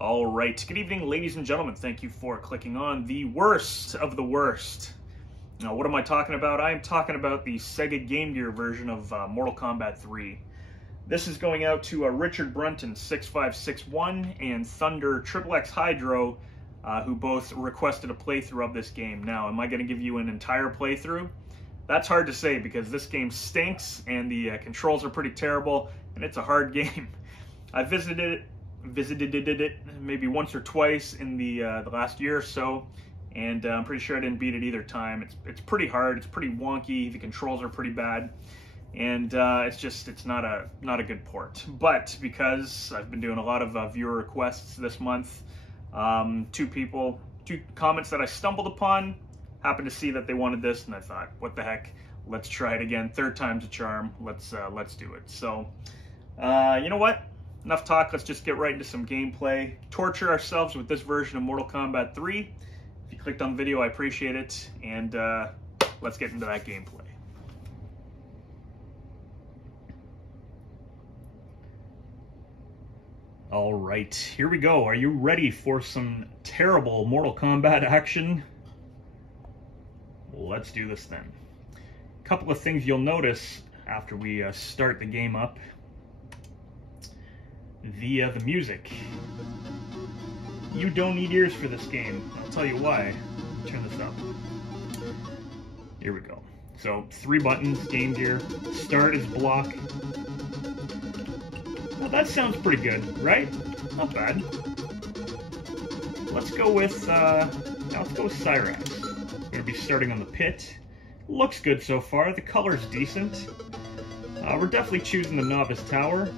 All right, good evening, ladies and gentlemen. Thank you for clicking on the worst of the worst. Now, what am I talking about? I am talking about the Sega Game Gear version of Mortal Kombat 3. This is going out to Richard Brunton 6561 and Thunder XXX Hydro, who both requested a playthrough of this game. Now, am I going to give you an entire playthrough? That's hard to say because this game stinks and the controls are pretty terrible and it's a hard game. I visited it maybe once or twice in the last year or so, and I'm pretty sure I didn't beat it either time. It's pretty hard, it's pretty wonky, the controls are pretty bad, and it's not a good port. But because I've been doing a lot of viewer requests this month, two comments that I stumbled upon happened to see that they wanted this, and I thought, what the heck, let's try it again. Third time's a charm. Let's do it. So you know what? Enough talk, let's just get right into some gameplay. Torture ourselves with this version of Mortal Kombat 3. If you clicked on the video, I appreciate it, and let's get into that gameplay. All right, here we go. Are you ready for some terrible Mortal Kombat action? Let's do this then. A couple of things you'll notice after we start the game up. The music. You don't need ears for this game. I'll tell you why. Turn this up. Here we go. So 3 buttons, Game Gear. Start is block. Well, that sounds pretty good, right? Not bad. Let's go with Cyrax. We're gonna be starting on the pit. Looks good so far. The color's decent. We're definitely choosing the Novice Tower.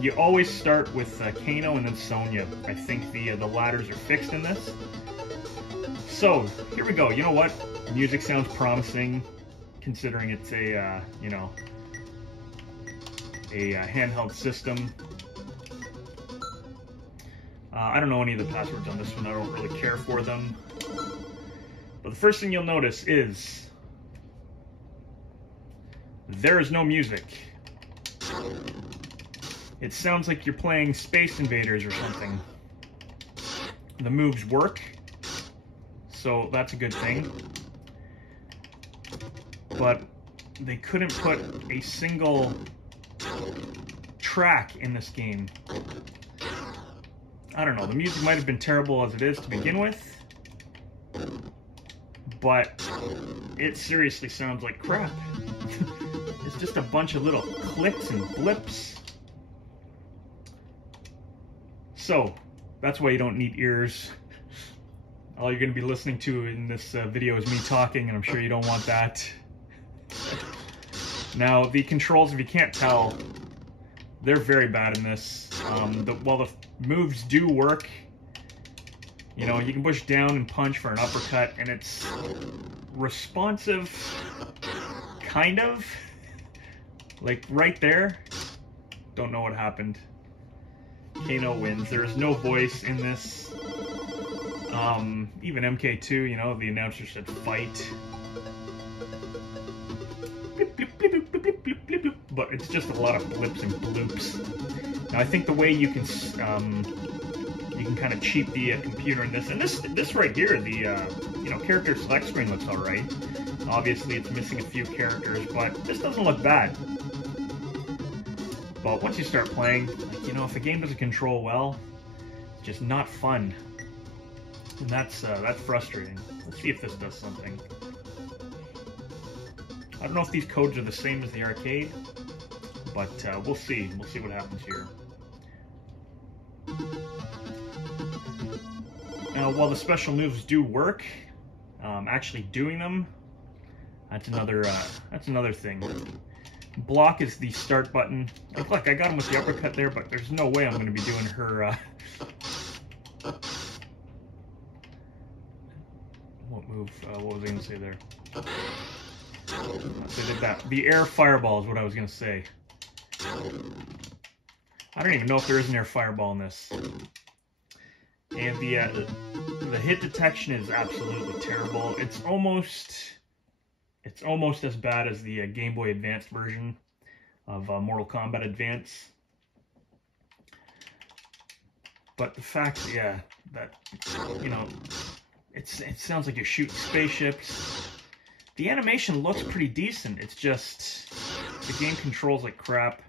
You always start with Kano and then Sonya. I think the ladders are fixed in this. So, here we go. You know what? Music sounds promising, considering it's a handheld system. I don't know any of the passwords on this one. I don't really care for them. But the first thing you'll notice is there is no music. It sounds like you're playing Space Invaders or something. The moves work, so that's a good thing. But they couldn't put a single track in this game. I don't know, the music might have been terrible as it is to begin with, but it seriously sounds like crap. It's just a bunch of little clicks and blips. So, that's why you don't need ears. All you're going to be listening to in this video is me talking, and I'm sure you don't want that. Now, the controls, if you can't tell, they're very bad in this. While the moves do work, you know, you can push down and punch for an uppercut, and it's responsive, kind of. Like, right there. Don't know what happened. Kano wins. There is no voice in this. Even MK2, you know, the announcer said fight. But it's just a lot of blips and bloops. Now I think the way you can kind of cheat the computer in this, and this right here, the character select screen looks all right. Obviously, it's missing a few characters, but this doesn't look bad. But once you start playing, like, you know, if a game doesn't control well, it's just not fun. And that's frustrating. Let's see if this does something. I don't know if these codes are the same as the arcade, but we'll see. We'll see what happens here. Now, while the special moves do work, actually doing them, that's another thing. Block is the start button. Like, look, I got him with the uppercut there, but there's no way I'm going to be doing her... What move? What was I going to say there? So I did that. The air fireball is what I was going to say. I don't even know if there is an air fireball in this. And the hit detection is absolutely terrible. It's almost as bad as the Game Boy Advanced version of Mortal Kombat Advance. But the fact, yeah, that, you know, it sounds like you're shooting spaceships. The animation looks pretty decent. It's just the game controls like crap.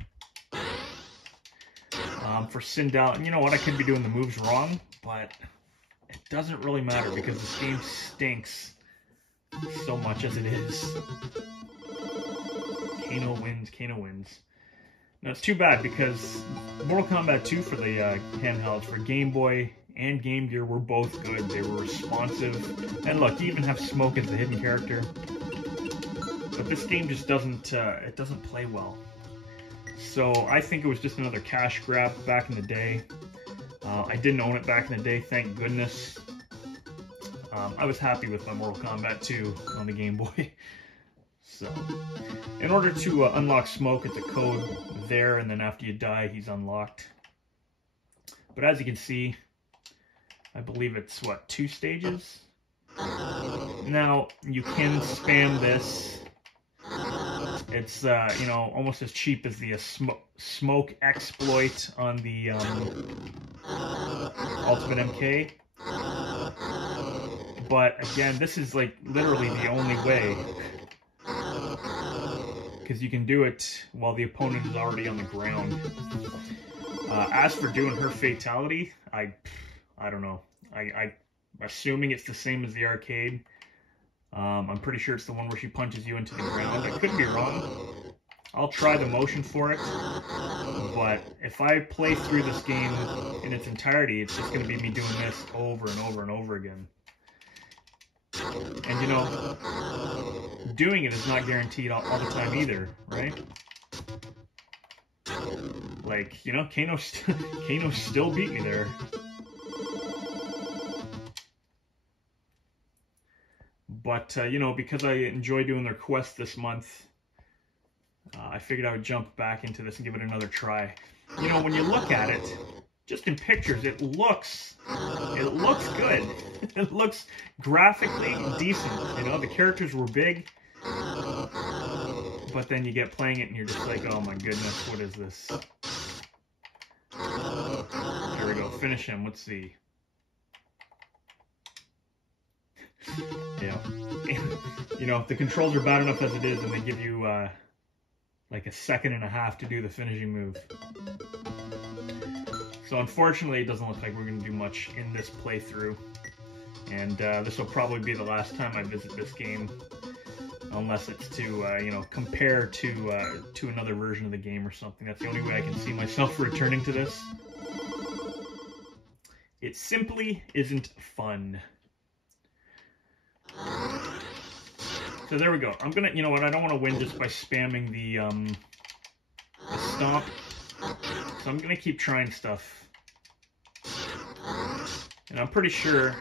For Sindel, and you know what, I could be doing the moves wrong, but it doesn't really matter because this game stinks so much as it is. Kano wins, Kano wins. Now it's too bad because Mortal Kombat 2 for the handhelds, for Game Boy and Game Gear, were both good. They were responsive. And look, you even have Smoke as the hidden character. But this game just doesn't, it doesn't play well. So I think it was just another cash grab back in the day. I didn't own it back in the day, thank goodness. I was happy with my Mortal Kombat 2 on the Game Boy. So, in order to unlock Smoke, it's a code there, and then after you die, he's unlocked. But as you can see, I believe it's, what, 2 stages? Now, you can spam this. It's, you know, almost as cheap as the Smoke exploit on the Ultimate MK. But again, this is like literally the only way. Because you can do it while the opponent is already on the ground. As for doing her fatality, I don't know. I'm assuming it's the same as the arcade. I'm pretty sure it's the one where she punches you into the ground. I could be wrong. I'll try the motion for it. But if I play through this game in its entirety, it's just going to be me doing this over and over and over again. And you know, doing it is not guaranteed all the time either, right? Like, you know, Kano still beat me there. But, you know, because I enjoy doing their quests this month, I figured I would jump back into this and give it another try. You know, when you look at it, just in pictures, it looks good. It looks graphically decent. You know, the characters were big, but then you get playing it and you're just like, oh my goodness, what is this? Here we go, finish him, let's see. Yeah. You know, the controls are bad enough as it is, and they give you like a second and a half to do the finishing move. So unfortunately, it doesn't look like we're going to do much in this playthrough. And this will probably be the last time I visit this game, unless it's to, you know, compare to another version of the game or something. That's the only way I can see myself returning to this. It simply isn't fun. So there we go. I'm gonna, you know what, I don't want to win just by spamming the stomp. So I'm gonna keep trying stuff. And I'm pretty sure,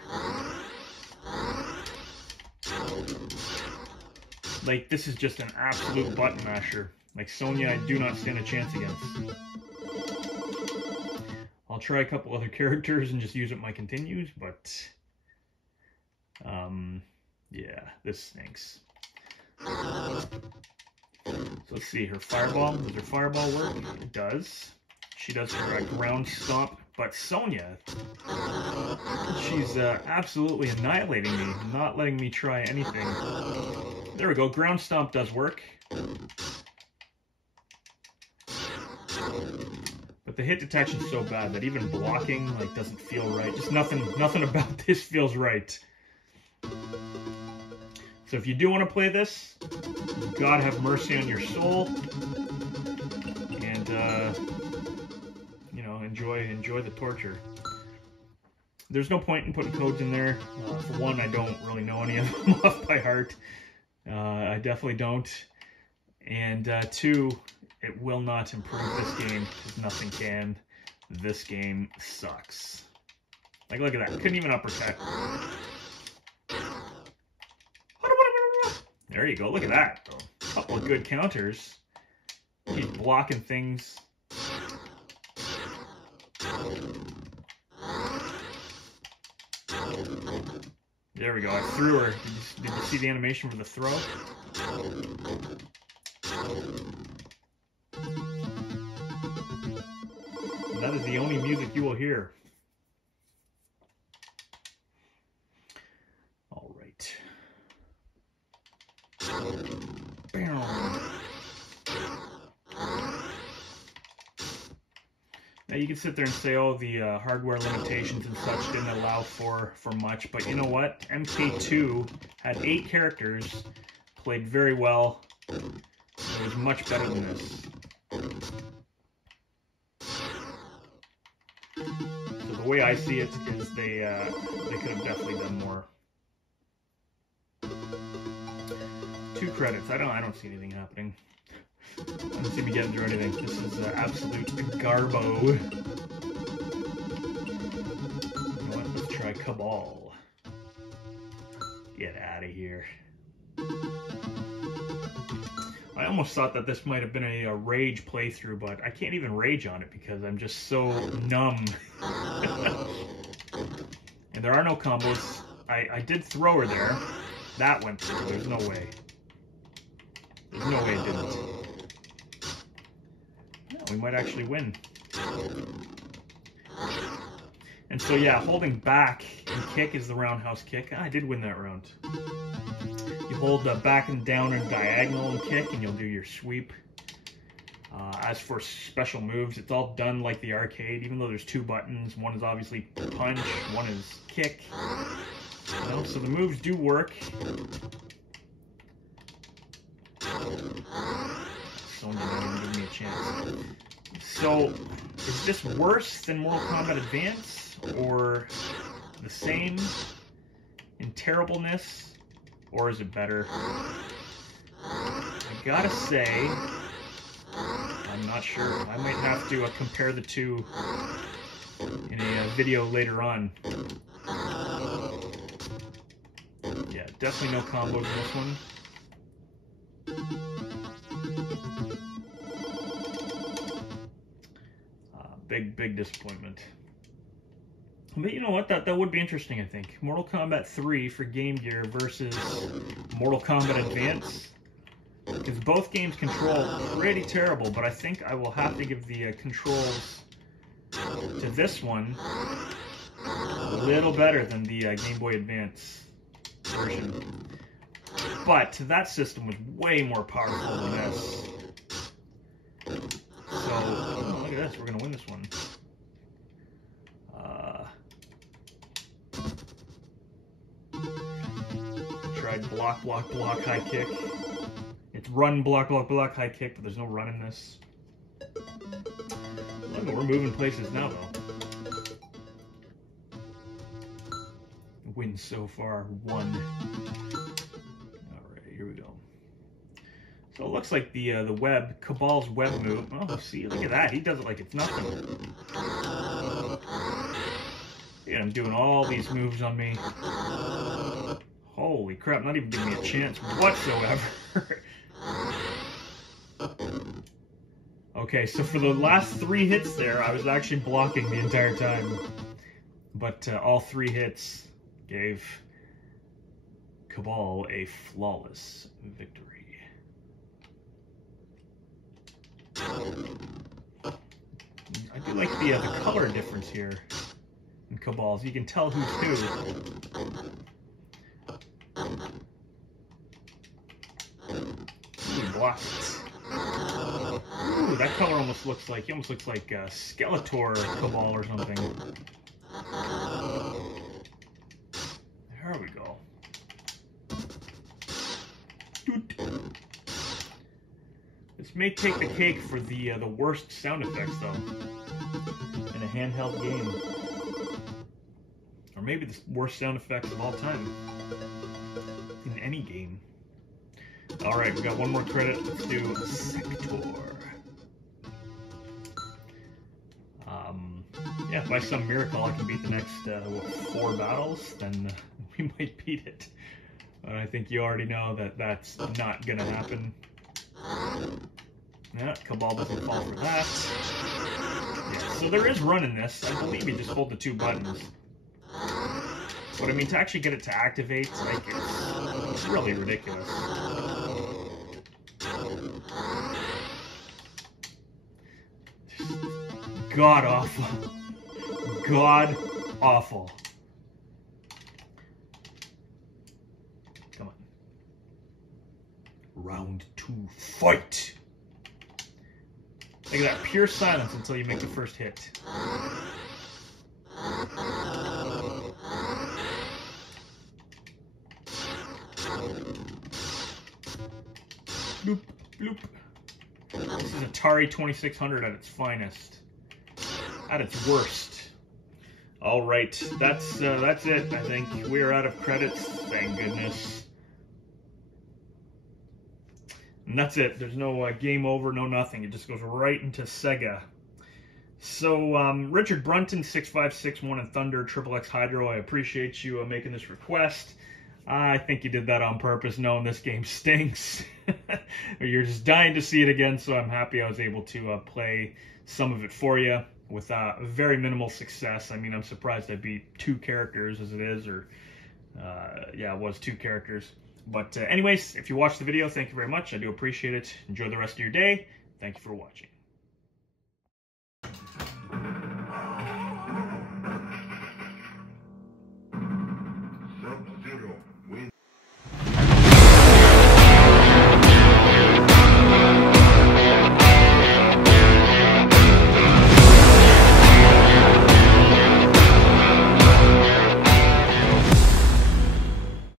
like, this is just an absolute button masher. Like Sonya, I do not stand a chance against. I'll try a couple other characters and just use up my continues, but yeah, this stinks. So let's see, her fireball. Does her fireball work? It does. She does her ground stomp, but Sonya, she's absolutely annihilating me, not letting me try anything. There we go, ground stomp does work. But the hit detection's so bad that even blocking like doesn't feel right. Just nothing about this feels right. So if you do want to play this, God have mercy on your soul, and you know, enjoy the torture. There's no point in putting codes in there. For one, I don't really know any of them off by heart. I definitely don't. And two, it will not improve this game because nothing can. This game sucks. Like, look at that. Couldn't even uppercut. There you go. Look at that. A couple of good counters. He's blocking things. There we go. I threw her. Did you see the animation for the throw? And that is the only music you will hear. Now you can sit there and say, oh, the hardware limitations and such didn't allow for much, but you know what? MK2 had 8 characters, played very well. It was much better than this. So the way I see it is they could have definitely done more. 2 credits. I don't see anything happening. I don't see me getting through anything. This is absolute garbo. You know what? Let's try Cabal. Get out of here. I almost thought that this might have been a rage playthrough, but I can't even rage on it because I'm just so numb. And there are no combos. I did throw her there. That went through. There's no way. There's no way it didn't. Yeah, we might actually win. And so yeah, holding back and kick is the roundhouse kick. I did win that round. You hold back and down and diagonal and kick, and you'll do your sweep. As for special moves, it's all done like the arcade, even though there's 2 buttons. One is obviously punch, one is kick. You know, so the moves do work. Sonya didn't even give me a chance. So, is this worse than Mortal Kombat Advance, or the same in terribleness, or is it better? I gotta say, I'm not sure. I might have to compare the two in a video later on. Yeah, definitely no combos in this one. Big disappointment. But you know what? That would be interesting, I think. Mortal Kombat 3 for Game Gear versus Mortal Kombat Advance. Because both games control pretty terrible, but I think I will have to give the controls to this one a little better than the Game Boy Advance version. But that system was way more powerful than this. So, oh, look at this, we're going to win this one. Tried block, high kick. It's run, block, high kick, but there's no run in this. Look, we're moving places now, though. Win so far, 1. Alright, here we go. So it looks like the web, Cabal's web move. Oh, see, look at that. He does it like it's nothing. Yeah, I'm doing all these moves on me. Holy crap, not even giving me a chance whatsoever. Okay, so for the last 3 hits there, I was actually blocking the entire time. But all 3 hits gave Cabal a flawless victory. I do like the color difference here in Cabal's. You can tell who's who. Ooh, blocked it. Ooh, that color almost looks like, he almost looks like Skeletor Cabal or something. There we go. This may take the cake for the worst sound effects, though, in a handheld game. Or maybe the worst sound effects of all time. In any game. Alright, we got one more credit. Let's do Sector. Yeah, if by some miracle I can beat the next 4 battles, then we might beat it. But I think you already know that that's not gonna happen. Yeah, Cabal doesn't fall for that. Yeah, so there is run in this. I believe you just hold the 2 buttons. But I mean, to actually get it to activate, like, it's really ridiculous. God awful. God awful. Come on. Round 2, fight! Look at that, pure silence until you make the first hit. Bloop, bloop. This is Atari 2600 at its finest. At its worst. Alright, that's it, I think. We're out of credits, thank goodness. And that's it. There's no game over, no nothing. It just goes right into Sega. So, Richard Brunton, 6561 and Thunder, XXX Hydro, I appreciate you making this request. I think you did that on purpose, knowing this game stinks. You're just dying to see it again, so I'm happy I was able to play some of it for you with very minimal success. I mean, I'm surprised I beat 2 characters as it is, or, yeah, it was 2 characters. But anyways, if you watched the video, thank you very much. I do appreciate it. Enjoy the rest of your day. Thank you for watching.